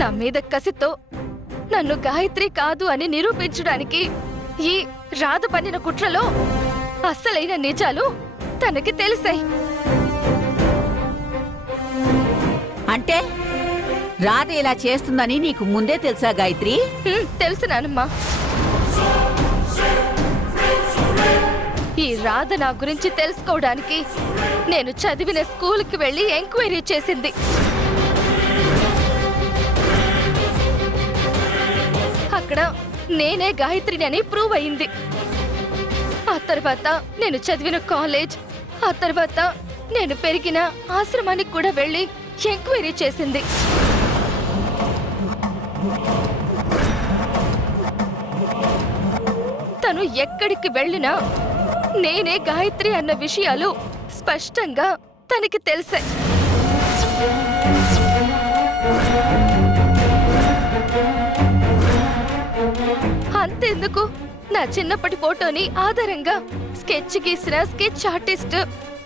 నా మీద కసితో నన్ను గాయత్రి కాదు అని నిరూపించడానికి ఈ రాధ పన్నిన కుట్రలో అస్సలైన నిజాలు తనకి తెలిసాయి. అంటే రాధ ఇలా చేస్తుందని నీకు ముందే తెలుసా గాయత్రి? తెలుసు నానమ్మా. ఈ రాధ నా గురించి తెలుసుకోవడానికి నేను చదివిన స్కూల్కి వెళ్ళి ఎంక్వైరీ చేసింది. అక్కడ నేనే గాయత్రిని అని ప్రూవ్ అయింది. ఆ తర్వాత నేను చదివిన కాలేజ్, ఆ తర్వాత నేను పెరిగిన ఆశ్రమానికి కూడా వెళ్ళి ఎంక్వైరీ చేసింది. తను ఎక్కడికి వెళ్ళినా నేనే గాయత్రి అన్న విషయాలు స్పష్టంగా తనకి తెలిసాయి. అంతెందుకు, నా చిన్నప్పటి ఫోటోని ఆధారంగా స్కెచ్ గీసిన స్కెచ్ ఆర్టిస్ట్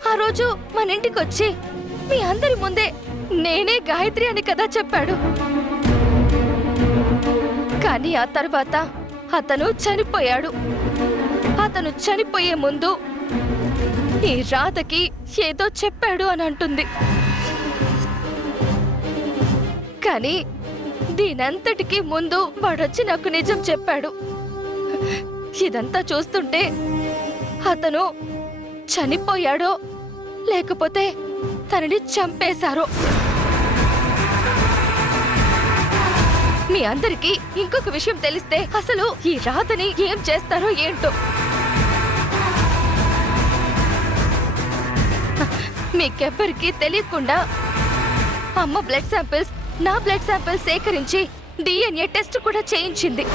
ఆ రోజు మన ఇంటికొచ్చి మీ అందరి ముందే నేనే గాయత్రి అని కదా చెప్పాడు. కానీ ఆ తర్వాత అతను చనిపోయాడు. అతను చనిపోయే ముందు ఈ రాధకి ఏదో చెప్పాడు అని అంటుంది. కానీ దీనంతటికీ ముందు వాడొచ్చి నాకు నిజం చెప్పాడు. ఇదంతా చూస్తుంటే అతను చనిపోయాడో లేకపోతే తనని చంపేశారో. మీ అందరికీ ఇంకొక విషయం తెలిస్తే అసలు ఈ రాధని ఏం చేస్తారో ఏంటో. మీకెవ్వరికీ తెలియకుండా అమ్మ బ్లడ్ శాంపిల్స్, నా బ్లడ్ శాంపిల్స్ సేకరించి DNA టెస్ట్ కూడా చేయించింది.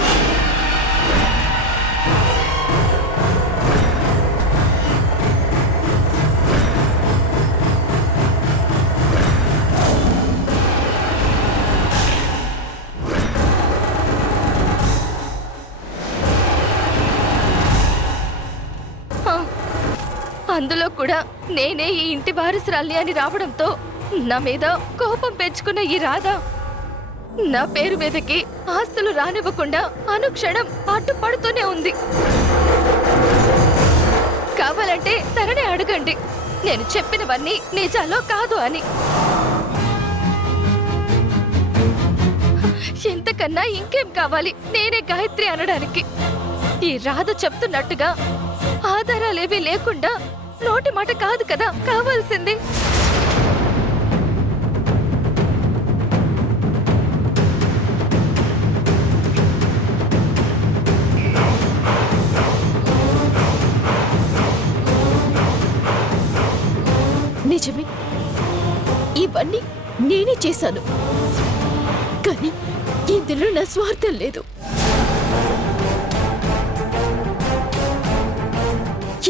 అందులో కూడా నేనే ఈ ఇంటి వారసురాల్ని అని రావడంతో నా మీద కోపం పెంచుకున్న ఈ రాధ నా పేరు మీదకి ఆస్తులు రానివ్వకుండా అనుక్షణం అడ్డుపడుతూనే ఉంది. కావాలంటే తననే అడగండి నేను చెప్పినవన్నీ నిజాలో కాదు అని. ఎంతకన్నా ఇంకేం కావాలి నేనే గాయత్రి అనడానికి? ఈ రాధ చెప్తున్నట్టుగా ఆధారాలేవీ లేకుండా నోటి మాట కాదు కదా కావాల్సింది. నిజమే, ఇవన్నీ నేనే చేశాను. కానీ ఇందులో నా స్వార్థం లేదు.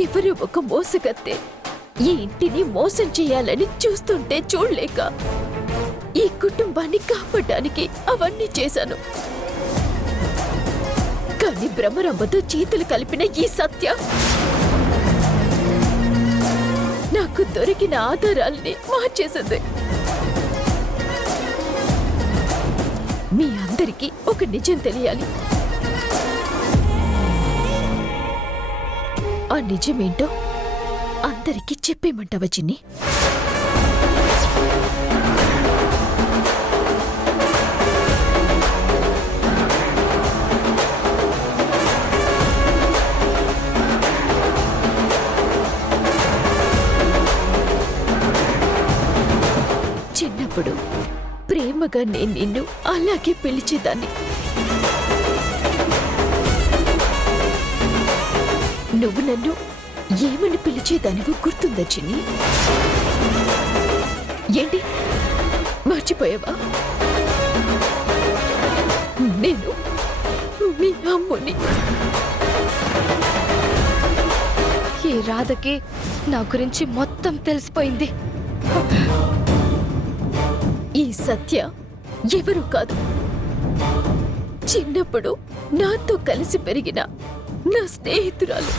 ఎవరో ఒక మోసగత్తే ఈ ఇంటిని మోసం చేయాలని చూస్తుంటే చూడలేక ఈ కుటుంబాన్ని కాపాడడానికి అవన్నీ చేశాను. కానీ భ్రమరంభతో చేతులు కలిపిన ఈ సత్య నాకు దొరికిన ఆధారాల్ని మార్చేసింది. మీ అందరికీ ఒక నిజం తెలియాలి. ఆ నిజమేంటో అందరికీ చెప్పేమంటావా చిన్ని? చిన్నప్పుడు ప్రేమగా నేను నిన్ను అలాగే పిలిచేదాన్ని. నువ్వు నన్ను ఏమని పిలిచేదానివో గుర్తుందా చిన్ని? ఏంటి మర్చిపోయావా? నేను మీ అమ్ముని. ఈ రాధకి నా గురించి మొత్తం తెలిసిపోయింది. ఈ సత్య ఎవరు కాదు, చిన్నప్పుడు నాతో కలిసి పెరిగిన నా స్నేహితురాలు.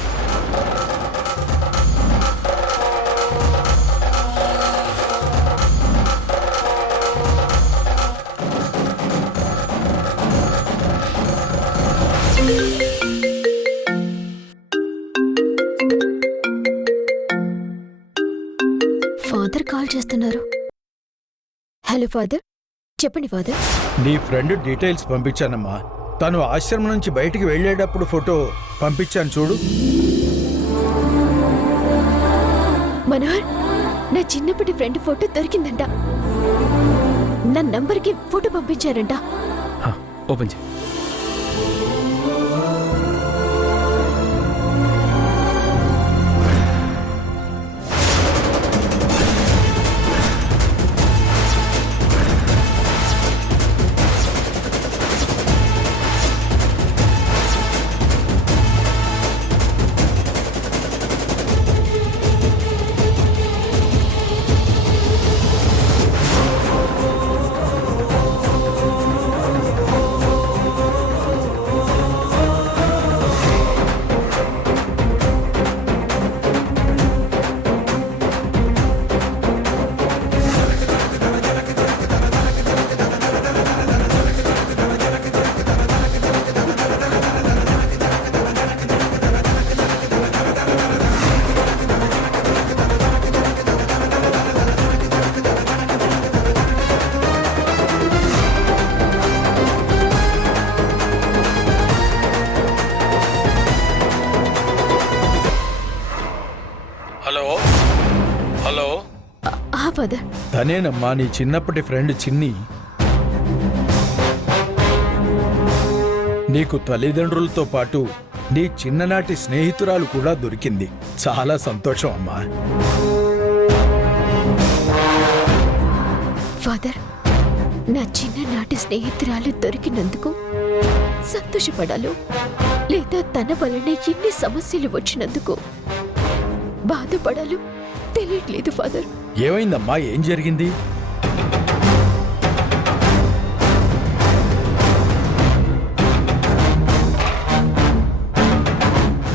కాల్ చేస్తున్నారు? హలో ఫాదర్, చెప్పండి ఫాదర్. నీ ఫ్రెండ్ డీటెయిల్స్ పంపించానమ్మా. తను ఆశ్రమం నుంచి బయటికి వెళ్ళేటప్పుడు ఫోటో పంపించాను చూడు. మనోహర్, నా చిన్నప్పటి ఫ్రెండ్ ఫోటో దొరికిందంట. నా నంబర్కి ఫోటో పంపించారంట. ఓపెన్ చేయి. Hello hello, father. తనేనమ్మా నీ చిన్నప్పటి ఫ్రెండ్ చిన్ని. నీకు తల్లిదండ్రులతో పాటు నీ చిన్ననాటి స్నేహితురాలు కూడా దొరికింది. చాలా సంతోషం అమ్మా. ఫాదర్, నా చిన్ననాటి స్నేహితురాలు దొరికినందుకు సంతోషపడాలో లేదా తన వలన ఎన్ని సమస్యలు వచ్చినందుకు బాధపడాలో తెలియట్లేదు ఫాదర్. ఏమైందమ్మా? ఏం జరిగింది?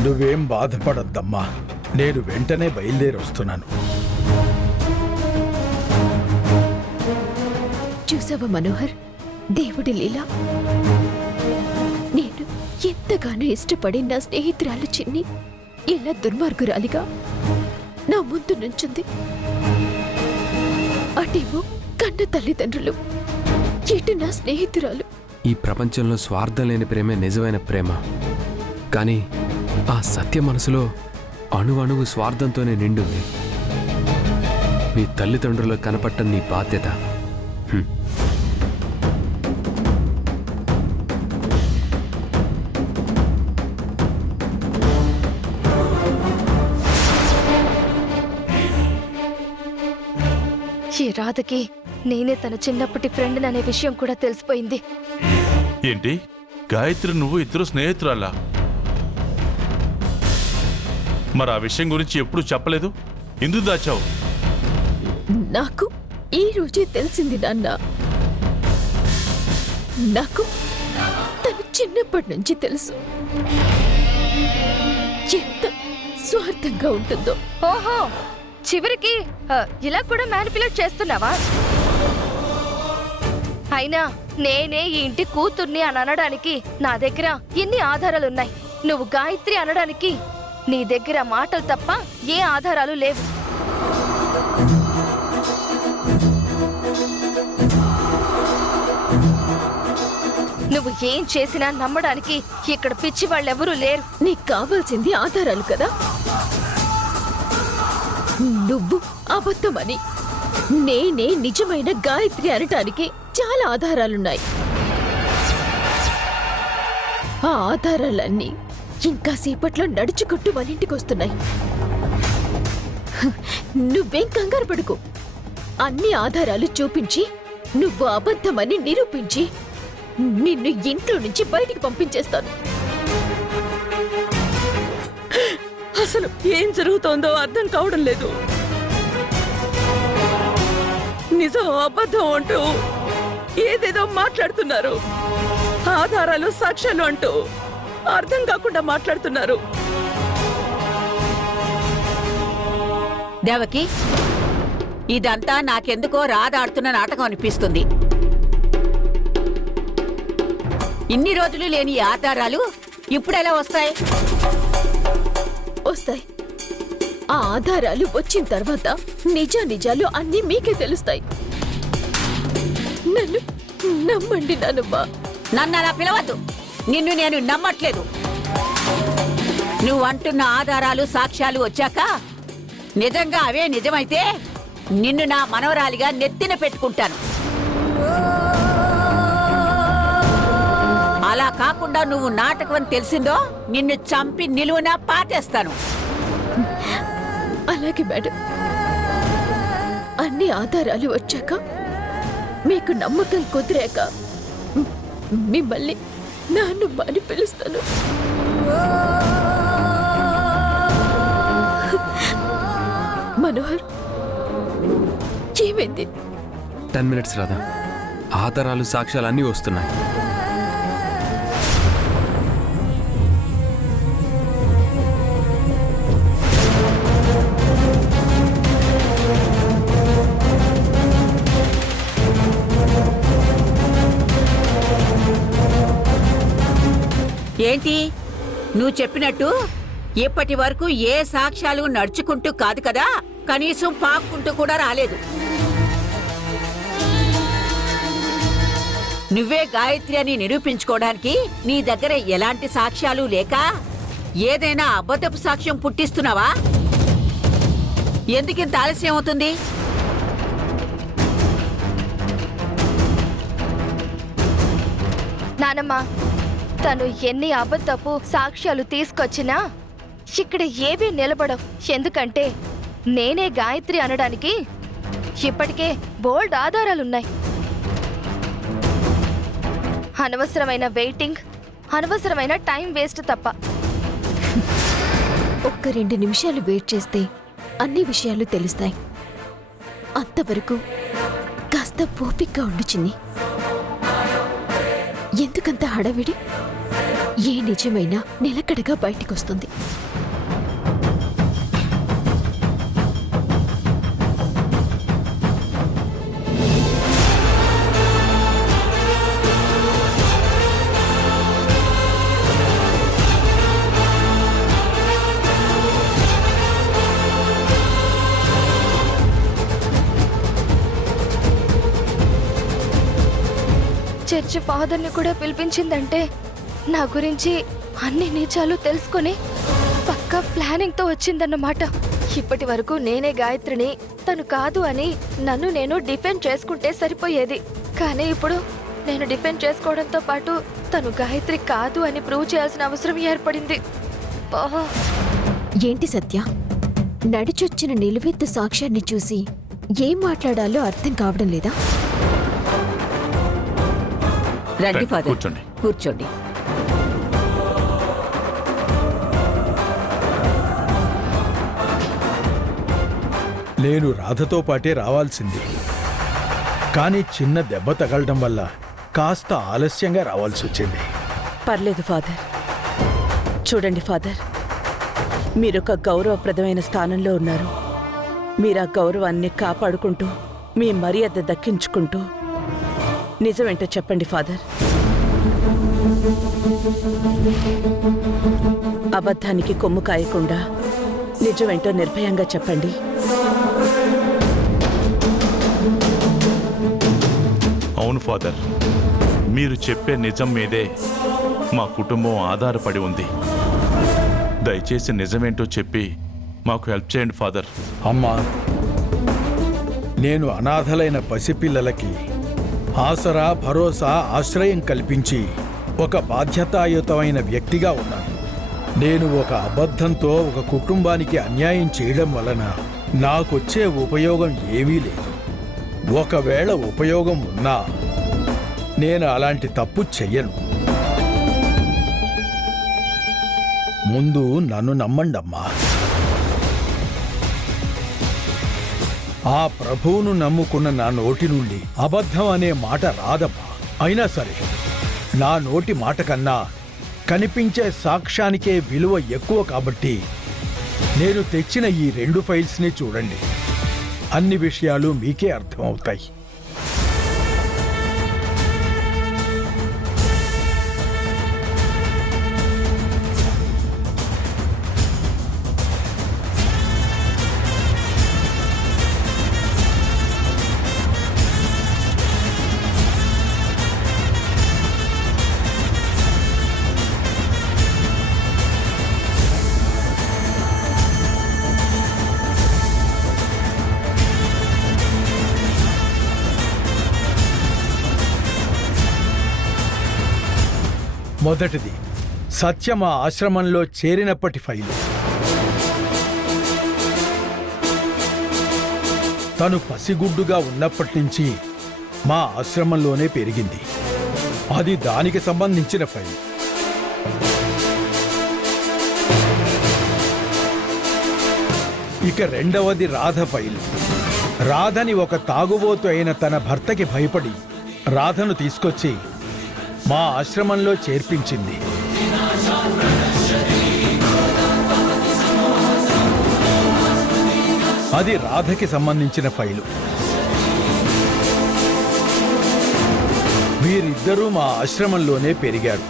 నువ్వేం బాధపడొద్దమ్మా. నేను వెంటనే బయలుదేరి వస్తున్నాను. చూసావా మనోహర్, దేవుడి లీలా. నేను ఎంతగానో ఇష్టపడి నా స్నేహితురాలు చిన్ని ఇలా దుర్మార్గురాలిగా నా ముందు నుంచుంది. అటేమో కన్న తల్లిదండ్రులు, ఇటు నా స్నేహితురాలు. ఈ ప్రపంచంలో స్వార్థం లేని ప్రేమే నిజమైన ప్రేమ. కానీ ఆ సత్య మనసులో అణువణువు స్వార్థంతోనే నిండుంది. మీ తల్లిదండ్రులకు కనపట్టం నీ బాధ్యత. ఈ రాధకి నేనే తన చిన్నప్పటి ఫ్రెండ్ అనే విషయం కూడా తెలిసిపోయింది. ఏంటి, గాయత్రి నువ్వు ఇద్దరు స్నేహితురాలా? మరి ఆ విషయం గురించి ఎప్పుడు చెప్పలేదు, ఎందుకు దాచావు? నాకు ఈ రోజే తెలిసింది నాన్న. నాకు తను చిన్నప్పటి నుంచి తెలుసు ఎంత స్వార్థంగా ఉంటుందో. ఓహో, చివరికి ఇలా కూడా మ్యానిపులేట్ చేస్తున్నావా? అయినా నేనే ఈ ఇంటి కూతుర్ని అని అనడానికి నా దగ్గర ఎన్ని ఆధారాలున్నాయి. నువ్వు గాయత్రి అనడానికి నీ దగ్గర మాటలు తప్ప ఏ ఆధారాలు లేవు. నువ్వు ఏం చేసినా నమ్మడానికి ఇక్కడ పిచ్చి వాళ్ళెవరూ లేరు. నీకు కావాల్సింది ఆధారాలు కదా. నువ్వు అబద్ధమని నేనే నిజమైన గాయత్రి అనటానికి చాలా ఆధారాలున్నాయి. ఆ ఆధారాలన్నీ ఇంకా సేపట్లో నడుచుకుంటూ మన ఇంటికి వస్తున్నాయి. నువ్వేం కంగారు పడుకో. అన్ని ఆధారాలు చూపించి నువ్వు అబద్ధమని నిరూపించి నిన్ను ఇంట్లో నుంచి బయటికి పంపించేస్తాను. అసలు ఏం జరుగుతోందో అర్థం కావడం లేదు. నిజం అబద్ధం అంటూ ఏదేదో మాట్లాడుతున్నారు. ఆధారాలు సాక్ష్యాలు అంటూ అర్థం కాకుండా మాట్లాడుతున్నారు. దేవకి, ఇదంతా నాకెందుకో రాదాడుతున్న నాటకం అనిపిస్తుంది. ఇన్ని రోజులు లేని ఈ ఆధారాలు ఇప్పుడెలా వస్తాయి? వస్తాయి. ఆ ఆధారాలు వచ్చిన తర్వాత నిజాలు అన్నీ మీకే తెలుస్తాయి. నన్ను నమ్మండి నానమ్మ. నన్ను అలా పిలవద్దు. నిన్ను నేను నమ్మట్లేదు. నువ్వు అంటున్న ఆధారాలు సాక్ష్యాలు వచ్చాక నిజంగా అవే నిజమైతే నిన్ను నా మనవరాలిగా నెత్తిన పెట్టుకుంటాను. అలా కాకుండా నువ్వు నాటకం అని తెలిసిందో నిన్ను చంపి నిలువున పాటేస్తాను. అలాగే మేడం. అన్ని ఆధారాలు వచ్చాక మీకు నమ్మకం కుదిరాక మిమ్మల్ని నాన్నమ్మ అని పిలుస్తాను. మనోహర్, ఏమైంది? 10 minutes రాదా, ఆధారాలు సాక్ష్యాలు అన్నీ వస్తున్నాయి. ఏంటి నువ్వు చెప్పినట్టు ఇప్పటి వరకు ఏ సాక్ష్యాలు నడుచుకుంటూ కాదు కదా, కనీసం పాక్కుంటూ కూడా రాలేదు. నువ్వే గాయత్రి అని నిరూపించుకోవడానికి నీ దగ్గర ఎలాంటి సాక్ష్యాలు లేక ఏదైనా అబద్ధపు సాక్ష్యం పుట్టిస్తున్నావా? ఎందుకింత ఆలస్యం అవుతుంది? నానమ్మ, తను ఎన్ని అబద్ధపు సాక్ష్యాలు తీసుకొచ్చినా ఇక్కడ ఏవీ నిలబడవు. ఎందుకంటే నేనే గాయత్రి అనడానికి ఇప్పటికే బోల్డ్ ఆధారాలున్నాయి. అనవసరమైన అనవసరమైన టైం వేస్ట్ తప్ప. ఒక్క 2 నిమిషాలు వెయిట్ చేస్తే అన్ని విషయాలు తెలుస్తాయి. అంతవరకు కాస్త ఓపికగా ఉండు చిన్ని. ఎందుకంత హడావిడి? ఏ నిజమైనా నిలకడగా బయటికొస్తుంది. చర్చి ఫాదర్ని కూడా పిలిపించిందంటే నా గురించి అన్ని నిజాలు తెలుసుకొని పక్కా ప్లానింగ్ తో వచ్చిందన్నమాట. ఇప్పటి వరకు నేనే గాయత్రిని, తను కాదు అని నన్ను నేను డిఫెండ్ చేసుకుంటే సరిపోయేది. కానీ ఇప్పుడు నేను డిఫెండ్ చేసుకోవడంతో పాటు తను గాయత్రి కాదు అని ప్రూవ్ చేయాల్సిన అవసరం ఏర్పడింది. ఏంటి సత్య, నడిచొచ్చిన నిలువెత్తు సాక్ష్యాన్ని చూసి ఏం మాట్లాడాలో అర్థం కావడం లేదా? రండి ఫాదర్, కూర్చోండి. కూర్చోండి. నేను రాధతో పాటే రావాల్సింది, కానీ చిన్న దెబ్బ తగలడం వల్ల కాస్త ఆలస్యంగా రావాల్సి వచ్చింది. పర్లేదు ఫాదర్. చూడండి ఫాదర్, మీరొక గౌరవప్రదమైన స్థానంలో ఉన్నారు. మీరా గౌరవాన్ని కాపాడుకుంటూ మీ మర్యాద దక్కించుకుంటూ నిజమేంటో చెప్పండి ఫాదర్. అబద్ధానికి కొమ్ము కాయకుండా నిజమేంటో నిర్భయంగా చెప్పండి. అవును ఫాదర్, మీరు చెప్పే నిజం మీదే మా కుటుంబం ఆధారపడి ఉంది. దయచేసి నిజమేంటో చెప్పి మాకు హెల్ప్ చేయండి ఫాదర్. అమ్మా, నేను అనాథలైన పసిపిల్లలకి ఆసరా, భరోసా, ఆశ్రయం కల్పించి ఒక బాధ్యతాయుతమైన వ్యక్తిగా ఉన్నాను. నేను ఒక అబద్ధంతో ఒక కుటుంబానికి అన్యాయం చేయడం వలన నాకొచ్చే ఉపయోగం ఏమీ లేదు. ఒకవేళ ఉపయోగం ఉన్నా నేను అలాంటి తప్పు చెయ్యను. ముందు నన్ను నమ్మండమ్మా. ఆ ప్రభువును నమ్ముకున్న నా నోటి నుండి అబద్ధం అనే మాట రాదమ్మా. అయినా సరే నా నోటి మాట కన్నా కనిపించే సాక్ష్యానికే విలువ ఎక్కువ కాబట్టి నేను తెచ్చిన ఈ 2 ఫైల్స్ని చూడండి. అన్ని విషయాలు మీకే అర్థమవుతాయి. మొదటిది సత్య మా ఆశ్రమంలో చేరినప్పటి ఫైలు. తను పసిగుడ్డుగా ఉన్నప్పటి నుంచి మా ఆశ్రమంలోనే పెరిగింది. అది దానికి సంబంధించిన ఫైల్. ఇక రెండవది రాధ ఫైల్. రాధని ఒక తాగుబోతు అయిన తన భర్తకి భయపడి రాధను తీసుకొచ్చి మా ఆశ్రమంలో చేర్పించింది. అది రాధకి సంబంధించిన ఫైలు. వీరిద్దరూ మా ఆశ్రమంలోనే పెరిగారు.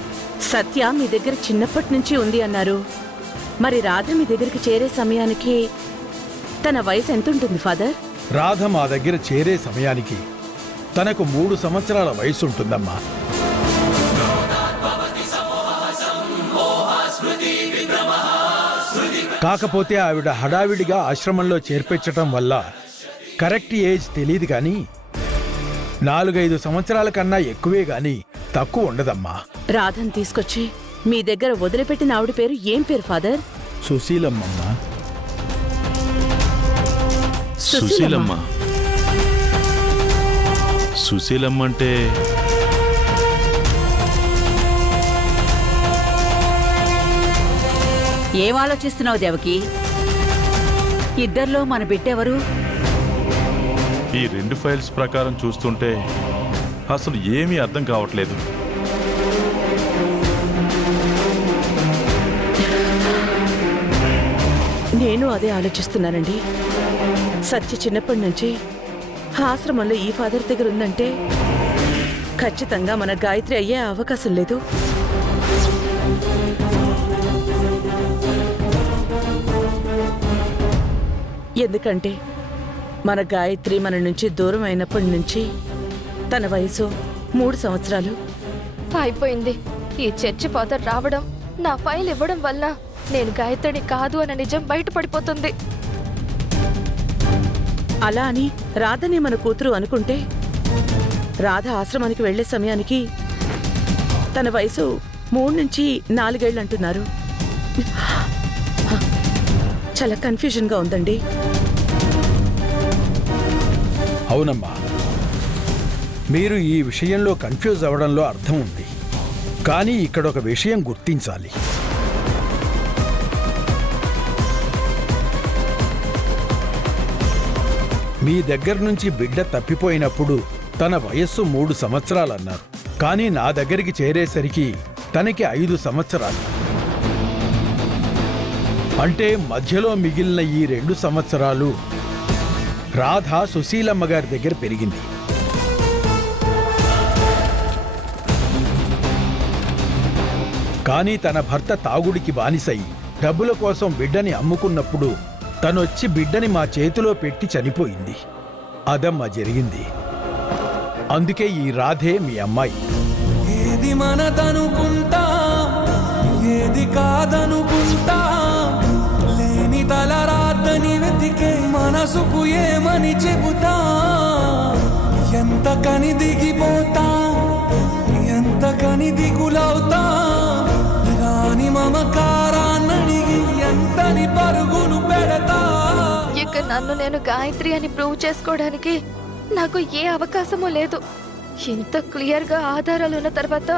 సత్య మీ దగ్గర చిన్నప్పటి నుంచి ఉంది అన్నారు. మరి రాధ మీ దగ్గరికి చేరే సమయానికి తన వయసు ఎంత ఉంటుంది ఫాదర్? రాధ మా దగ్గర చేరే సమయానికి తనకు 3 సంవత్సరాల వయసు ఉంటుందమ్మా. కాకపోతే ఆవిడ హడావిడిగా ఆశ్రమంలో చేర్పించటం వల్ల కరెక్ట్ ఏజ్ తెలియదు కానీ 4-5 సంవత్సరాల కన్నా ఎక్కువే గాని తక్కువ ఉండదమ్మా. రాధను తీసుకొచ్చి మీ దగ్గర వదిలిపెట్టిన ఆవిడ పేరు ఏం పేరు ఫాదర్? సుశీలమ్మమ్మ. సుశీలమ్మ. సుశీలమ్మ అంటే ఏం ఆలోచిస్తున్నావు దేవకి? ఇద్దర్లో మన బిడ్డెవరు? ఈ 2 ఫైల్స్ ప్రకారం చూస్తుంటే అసలు ఏమీ అర్థం కావట్లేదు. నేను అదే ఆలోచిస్తున్నానండి. సత్య చిన్నప్పటి నుంచి ఆశ్రమంలో ఈ ఫాదర్ దగ్గర ఉందంటే ఖచ్చితంగా మన గాయత్రి అయ్యే అవకాశం లేదు. ఎందుకంటే మన గాయత్రి మన నుంచి దూరం అయినప్పటి నుంచి తన వయసు 3 సంవత్సరాలు అయిపోయింది. ఈ చర్చి ఫాదర్ రావడం, నా ఫైల్ ఇవ్వడం వల్ల నేను గాయత్రిని కాదు అన్న నిజం బయటపడిపోతుంది. అలా అని రాధని మన కూతురు అనుకుంటే రాధ ఆశ్రమానికి వెళ్లే సమయానికి తన వయసు 3 నుంచి 4 ఏళ్ళు అంటున్నారు. చాలా కన్ఫ్యూజన్గా ఉందండి. అవునమ్మా, మీరు ఈ విషయంలో కన్ఫ్యూజ్ అవ్వడంలో అర్థం ఉంది. కానీ ఇక్కడ ఒక విషయం గుర్తించాలి. మీ దగ్గర నుంచి బిడ్డ తప్పిపోయినప్పుడు తన వయస్సు 3 సంవత్సరాలన్నారు. కానీ నా దగ్గరికి చేరేసరికి తనకి 5 సంవత్సరాలు. అంటే మధ్యలో మిగిలిన ఈ 2 సంవత్సరాలు రాధ సుశీలమ్మ గారి దగ్గర పెరిగింది. కానీ తన భర్త తాగుడికి బానిసై డబ్బుల కోసం బిడ్డని అమ్ముకున్నప్పుడు తనొచ్చి బిడ్డని మా చేతిలో పెట్టి చనిపోయింది. అదమ్మా జరిగింది. అందుకే ఈ రాధే మీ అమ్మాయి. ఏది మనదనుకుంటా, ఏది కాదనుకుంటా, లేని తలరాతని వెతికే మనసుకు ఏమని చెబుతా, ఎంత కని దిగిపోతా, ఎంత కని దిగులవుతా, రాని మమకారాన్నడిగి ఎంతని పరుగులు పెడతా. ఇక నన్ను నేను గాయత్రి అని ప్రూవ్ చేసుకోవడానికి నాకు ఏ అవకాశమూ లేదు. ఇంత క్లియర్గా ఆధారాలు ఉన్న తర్వాత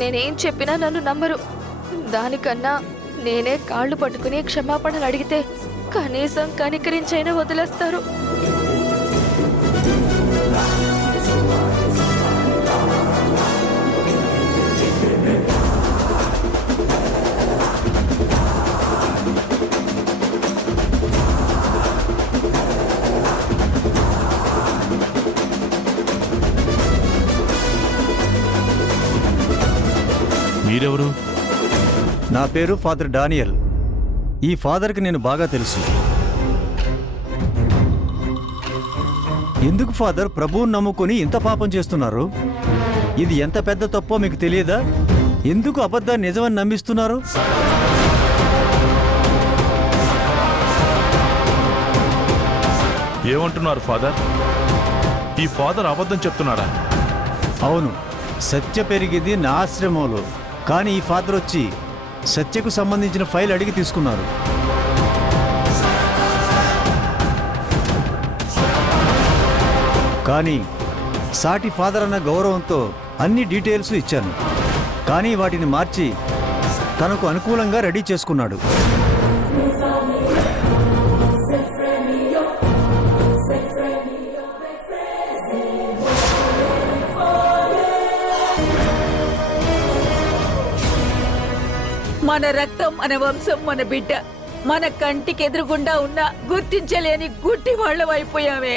నేనేం చెప్పినా నన్ను నమ్మరు. దానికన్నా నేనే కాళ్ళు పట్టుకుని క్షమాపణలు అడిగితే కనీసం కనికరించైనా వదిలేస్తారు. మీరెవరు? నా పేరు ఫాదర్ డానియల్. ఈ ఫాదర్కి నేను బాగా తెలుసు. ఎందుకు ఫాదర్ ప్రభువుని నమ్ముకొని ఇంత పాపం చేస్తున్నారు? ఇది ఎంత పెద్ద తప్పో మీకు తెలియదా? ఎందుకు అబద్ధాన్ని నిజమని నమ్మిస్తున్నారు? ఏమంటున్నారు ఫాదర్? ఈ ఫాదర్ అబద్ధం చెప్తున్నారా? అవును, సత్య పెరిగింది నా ఆశ్రమంలో. కానీ ఈ ఫాదర్ వచ్చి సత్యకు సంబంధించిన ఫైల్ అడిగి తీసుకున్నారు. కానీ సాటి ఫాదర్ అన్న గౌరవంతో అన్ని డీటెయిల్స్ ఇచ్చాను. కానీ వాటిని మార్చి తనకు అనుకూలంగా రెడీ చేసుకున్నాడు. మన రక్తం, మన వంశం, మన బిడ్డ మన కంటికి ఎదురుగుండా ఉన్నా గుర్తించలేని గుడ్డి వాళ్ళం అయిపోయామే.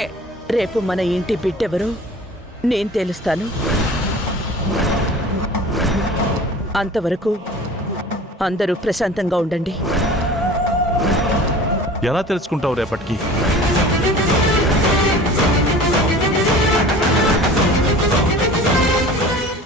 రేపు మన ఇంటి బిడ్డెవరో నేను తెలుస్తాను. అంతవరకు అందరూ ప్రశాంతంగా ఉండండి. ఎలా తెలుసుకుంటావు రేపటికి?